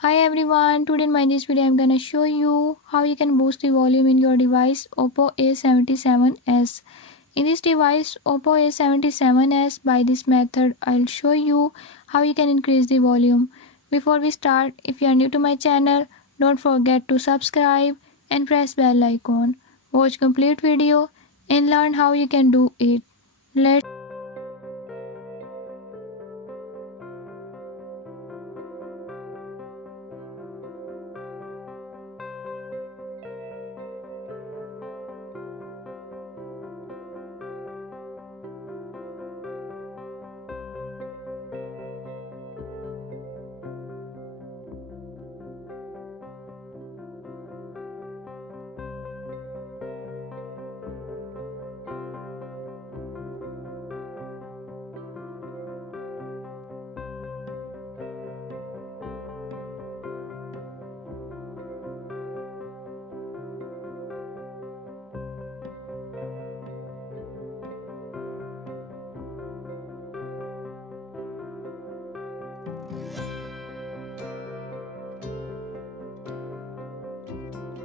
Hi everyone, today in this video I'm gonna show you how you can boost the volume in your device Oppo A77s. In this device Oppo A77s, by this method I'll show you how you can increase the volume. Before we start, if you are new to my channel, don't forget to subscribe and press bell icon. Watch complete video and learn how you can do it. Let's